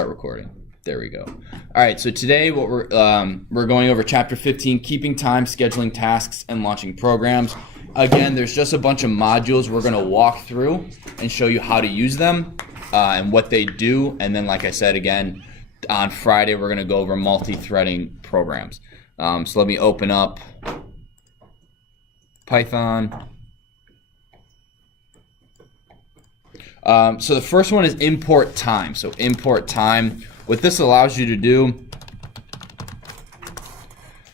Start recording. There we go. All right, so today what we're going over Chapter 15, keeping time, scheduling tasks, and launching programs. Again, there's just a bunch of modules we're going to walk through and show you how to use them and what they do. And then, like I said, again, on Friday, we're going to go over multi-threading programs. So let me open up Python. So the first one is import time. So import time. What this allows you to do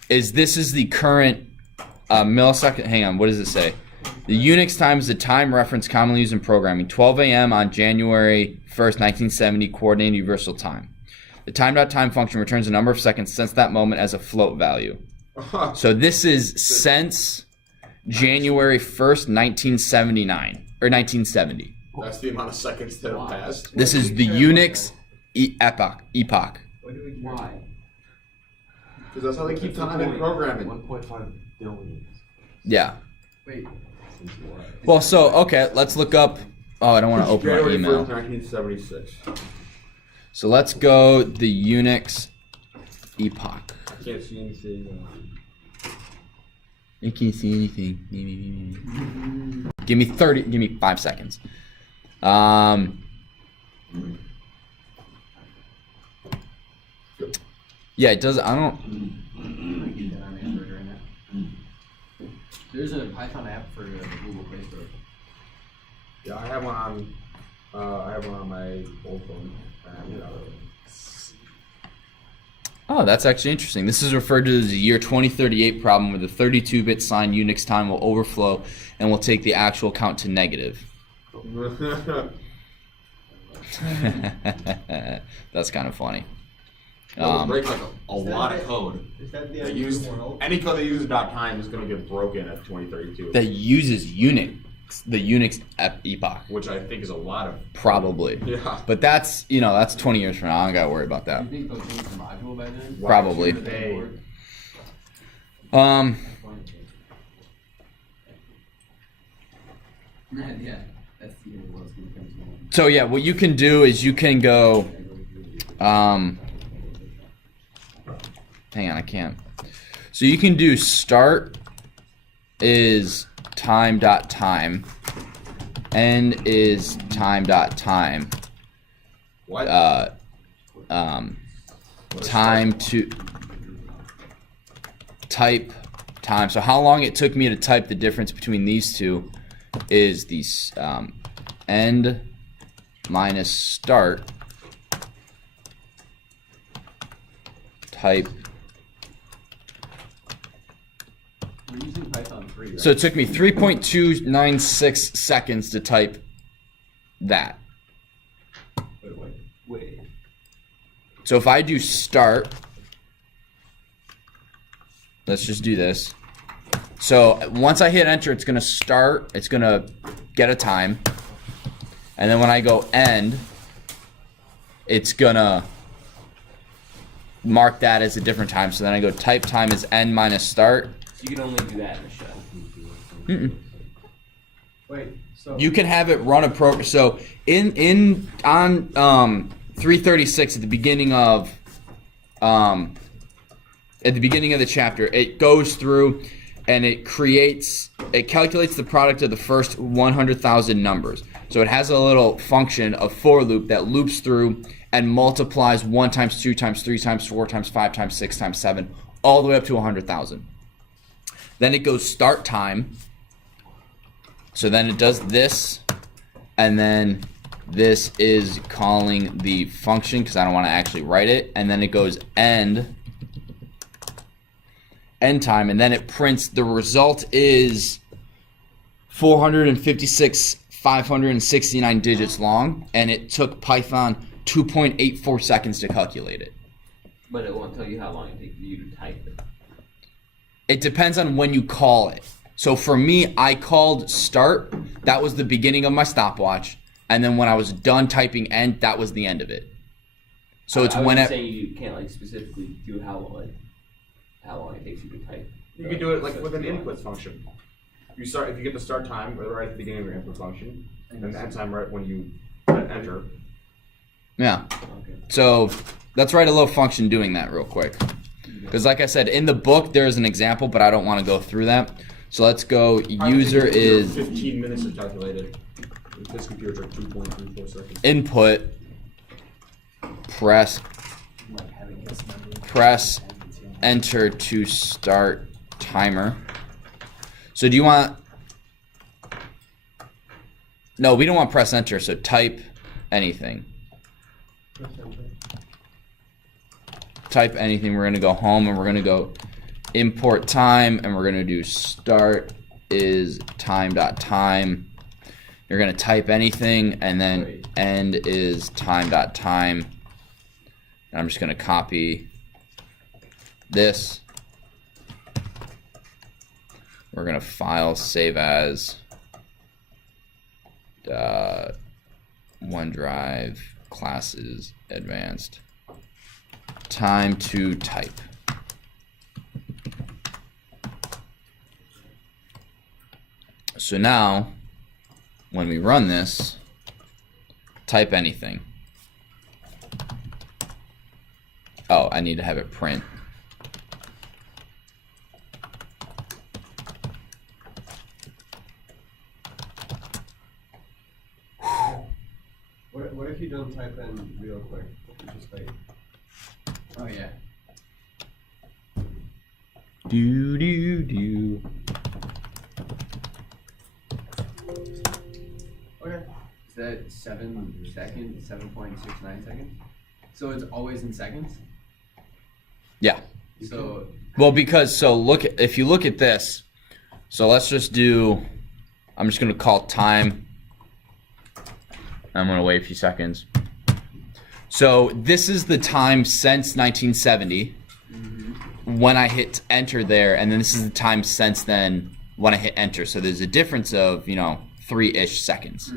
is this is the current millisecond. Hang on, what does it say? The Unix time is the time reference commonly used in programming. 12 a.m. on January 1st, 1970, coordinated universal time. The time.time function returns a number of seconds since that moment as a float value. So this is since January 1st, 1979 or 1970. That's the amount of seconds that have passed. This is the Unix epoch. Why? Because that's how they keep time in programming. 1.5 billion. Yeah. Wait. Well, so, okay, let's look up. Oh, I don't want to open my January email. 1st, 1976. So let's go the Unix epoch. I can't see anything. I can't see anything. Give me 5 seconds. Yeah, it does. I don't. There's a Python app for the Google Play Store. Yeah, I have one on. My old phone. Oh, that's actually interesting. This is referred to as the year 2038 problem, where the 32-bit signed Unix time will overflow and will take the actual count to negative. That's kind of funny. Break like a lot of code. They use any code that uses .time is going to get broken at 2032. That uses Unix, the Unix epoch, which I think is a lot of. Probably. Yeah. But that's 20 years from now. I don't gotta worry about that. Do you think they'll change the module by then? Probably. Yeah. That's the what's going to come to. So yeah, what you can do is you can go. Hang on, I can't. So you can do start is time.time, end is time.time. What? Time to type time. So how long it took me to type the difference between these two is the end minus start type. We're using Python 3, right? So it took me 3.296 seconds to type that. Wait. So if I do start, let's just do this. So once I hit enter, it's going to start, it's going to get a time. And then when I go end, it's going to mark that as a different time. So then I go type time is end minus start. So you can only do that in a shell. Wait, so You can have it run a program. So on 336 at the beginning of the chapter, it goes through and it calculates the product of the first 100,000 numbers. So it has a little function, a for loop that loops through and multiplies 1 times 2 times 3 times 4 times 5 times 6 times 7 all the way up to 100,000. Then it goes start time. So then it does this, and then this is calling the function because I don't want to actually write it, and then it goes end time, and then it prints the result is 456,569 digits long, and it took Python 2.84 seconds to calculate it. But it won't tell you how long it takes you to type it. It depends on when you call it. So for me, I called start. That was the beginning of my stopwatch. And then when I was done typing end, that was the end of it. So it's I was when just saying you can't like specifically do how long it takes you to type. You can do it like with an input function. If you get the start time right at the beginning of your input function, and the end time right when you enter, Yeah. Okay. So let's write a little function doing that real quick. Because like I said, in the book there's an example, but I don't want to go through that. So let's go user is 15 minutes is calculated. This computer took 2.34 seconds. input press enter to start timer. So do you want, no, we don't want press enter, so type anything. Type anything. We're gonna go home and we're gonna go import time and we're gonna do start is time.time. You're gonna type anything and then end is time.time. And I'm just gonna copy this. We're gonna file save as OneDrive classes advanced. Time to type. So now, when we run this, type anything. Oh, I need to have it print. What if you don't type in real quick? You just like, Oh yeah. Do do do. Okay. Is that 7 seconds? 7.69 seconds? So it's always in seconds? Yeah. So Well, because if you look at this, so let's just do. I'm just gonna call time. I'm gonna wait a few seconds. So this is the time since 1970 when I hit enter there, and then this is the time since then when I hit enter. So there's a difference of 3-ish seconds.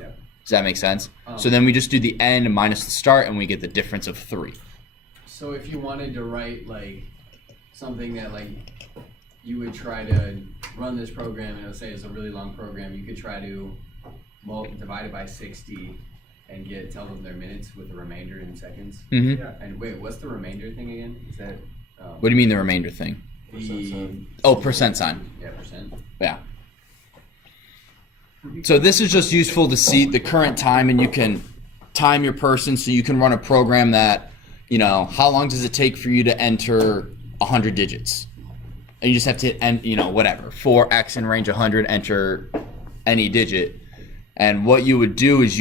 yeah. Does that make sense? So then we just do the end minus the start, and we get the difference of 3. So if you wanted to write like something that like you would try to run this program and it'll say it's a really long program, you could try to divide it by 60 and tell them their minutes with the remainder in seconds. Mm-hmm. yeah. And wait, what's the remainder thing again? Is that What do you mean the remainder thing? Oh, percent sign. Yeah, percent. Yeah. So this is just useful to see the current time, and you can time your person so you can run a program that, how long does it take for you to enter 100 digits? And you just have to hit, whatever, for X in range 100, enter any digit. And what you would do is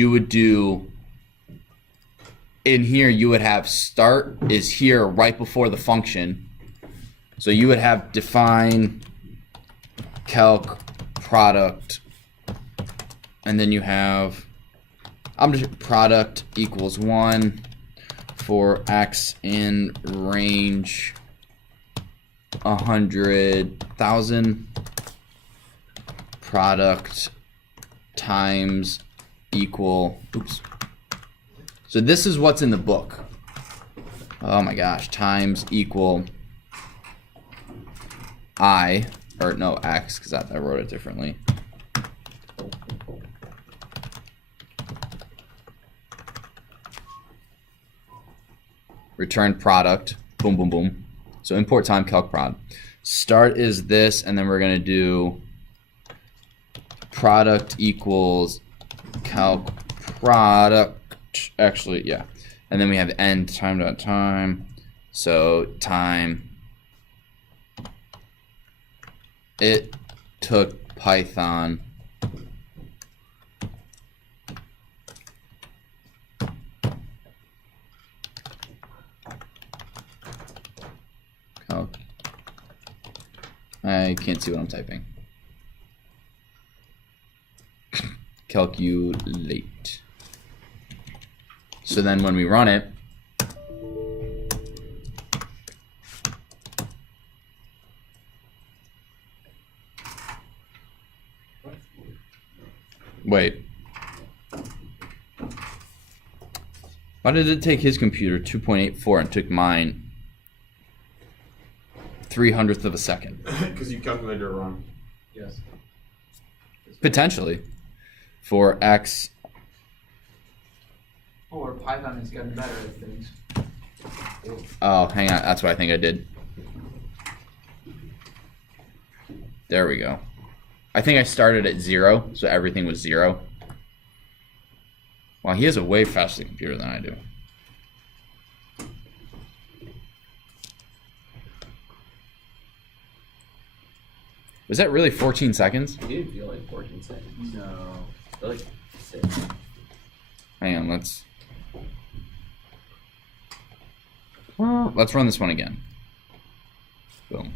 in here, you would have start is here right before the function. So you would have define calc product, and then you have product equals 1 for X in range 100,000 product times equal, so this is what's in the book. Oh my gosh, times equal X, because I wrote it differently. Return product, boom, boom, boom. So import time calc prod. Start is this, and then we're gonna do product equals calc product. Actually, yeah. And then we have end time.time. So time. It took Python calc. I can't see what I'm typing. Calculate. So then when we run it, wait. Why did it take his computer 2.84 and took mine 300th of a second? Because you calculated it wrong. Yes. Potentially. For X Oh, our Python has gotten better at things. Oh, hang on. That's what I think I did. There we go. I think I started at 0, so everything was 0. Wow, he has a way faster computer than I do. Was that really 14 seconds? It didn't feel like 14 seconds. No. I feel like 6. Hang on, let's run this one again. Boom.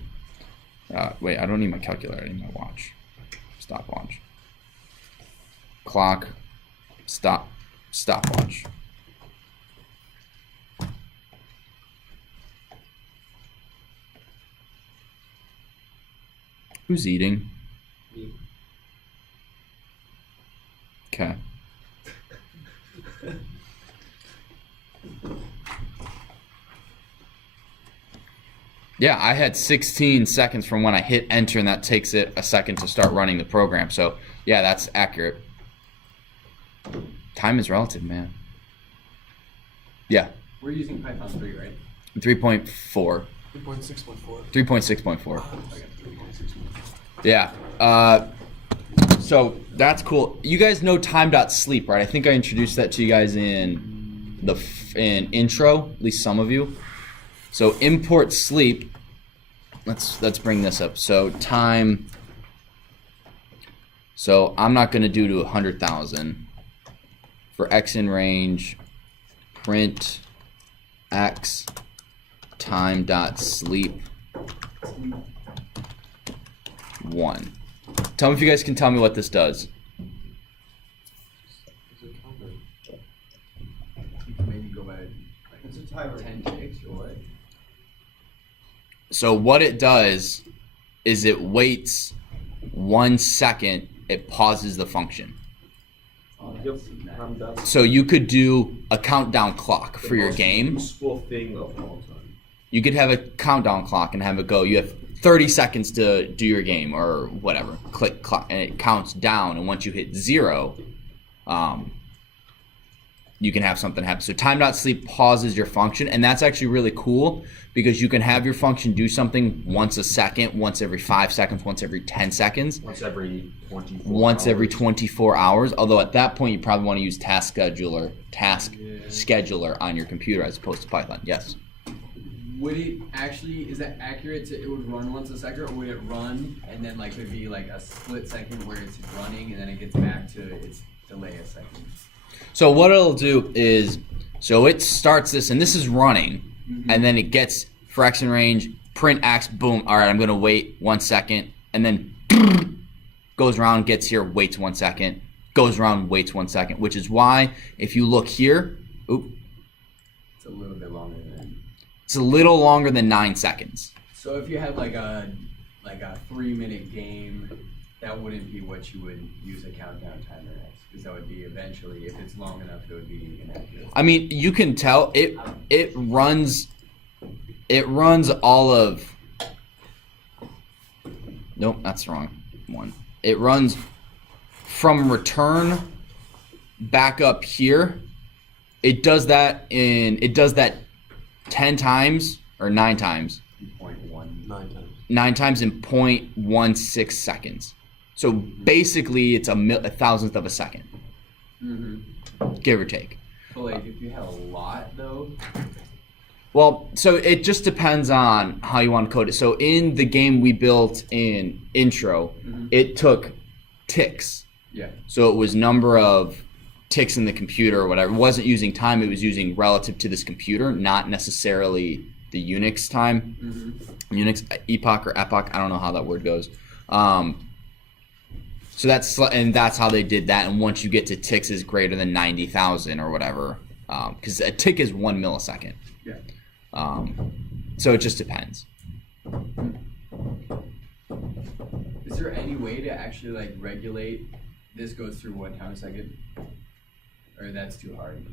Wait, I don't need my calculator, I need my watch. Stopwatch. Clock. Stopwatch. Who's eating? Me. Okay. Yeah, I had 16 seconds from when I hit enter, and that takes it a second to start running the program. So, yeah, that's accurate. Time is relative, man. Yeah. We're using Python 3, right? 3.4. 3.6.4. 3.6.4. Okay, 3.6. Yeah. So that's cool. You guys know time.sleep, right? I think I introduced that to you guys in intro, at least some of you. So import sleep. Let's bring this up. So time. So I'm not going to do to 100,000. For x in range, print x time.sleep 1. Tell me if you guys can tell me what this does. Maybe go by It's a timer. 10 ticks or what? So what it does is it waits 1 second, it pauses the function. Oh, Yep. that's nice. I'm done. So you could do a countdown clock for your game. Useful thing of all time. You could have a countdown clock and have it go. You have 30 seconds to do your game or whatever. Click clock and it counts down. And once you hit 0, you can have something happen. So time.sleep pauses your function, and that's actually really cool because you can have your function do something once a second, once every 5 seconds, once every 10 seconds, Once every 24 once every hours. 24 hours. Although at that point you probably want to use task scheduler on your computer as opposed to Python. Yes. Would it actually, is that accurate to, it would run once a second, or would it run and then like there'd be like a split second where it's running and then it gets back to its delay a second? So what it'll do is, so it starts this, and this is running, and then it gets for X in range, print X, boom, all right, I'm going to wait 1 second, and then goes around, gets here, waits 1 second, goes around, waits 1 second, which is why if you look here, It's a little bit longer than. it's a little longer than 9 seconds. So if you had like a 3-minute game, that wouldn't be what you would use a countdown timer as, because that would be eventually, if it's long enough, it would be inaccurate. I mean, you can tell it runs all of. Nope, that's the wrong one. It runs from return back up here. It does that 10 times or 9 times. 0.1. 9 times. 9 times in 0.16 seconds. So basically, it's a thousandth of a second, give or take. But like if you had a lot though, Well, so it just depends on how you want to code it. So in the game we built in intro, it took ticks. yeah. So it was number of ticks in the computer or whatever. It wasn't using time, it was using relative to this computer, not necessarily the Unix time. Unix epoch or epoch, I don't know how that word goes. So that's how they did that. And once you get to ticks is greater than 90,000 or whatever, because a tick is 1 millisecond. Yeah. So it just depends. Is there any way to actually like regulate this goes through 1 time a second? Or that's too hard?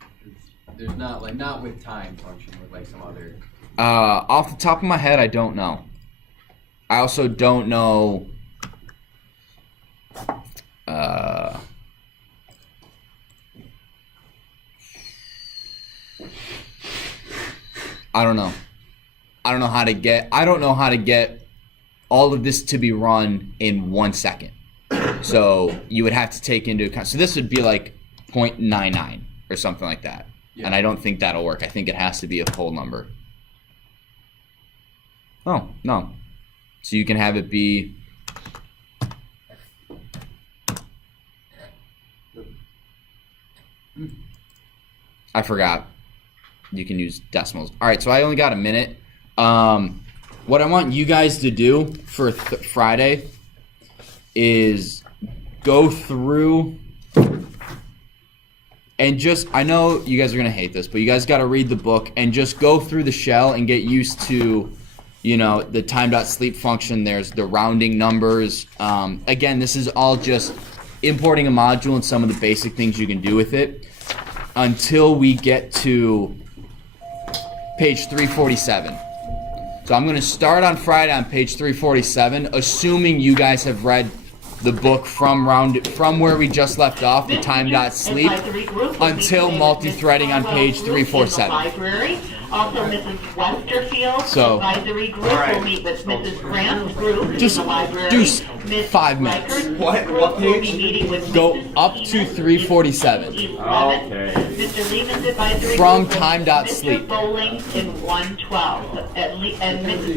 'Cause there's not with time function, with like some other. Off the top of my head, I don't know. I also don't know. I don't know. I don't know how to get all of this to be run in 1 second. So you would have to take into account. So this would be like 0.99 or something like that. Yeah. And I don't think that'll work. I think it has to be a whole number. Oh, no. So you can have it be I forgot. You can use decimals. All right, so I only got a minute. What I want you guys to do for Friday is go through and just, I know you guys are going to hate this, but you guys got to read the book and just go through the shell and get used to, you know, the time.sleep function. There's the rounding numbers. Again, this is all just importing a module and some of the basic things you can do with it until we get to page 347. So I'm going to start on Friday on page 347, assuming you guys have read the book from where we just left off, the time.sleep, until multi-threading on page 347. Also, Mrs. Westerfield's So, advisory group will meet with Mrs. Grant's group just in the library. do Ms. 5 minutes. Reichert's What group will be page? meeting with Go Mrs. up to Stevens 347. in 11. Okay. Mr. Lehman's advisory From group will meet with time.sleep. Mr. Bowling in 112. And Mrs.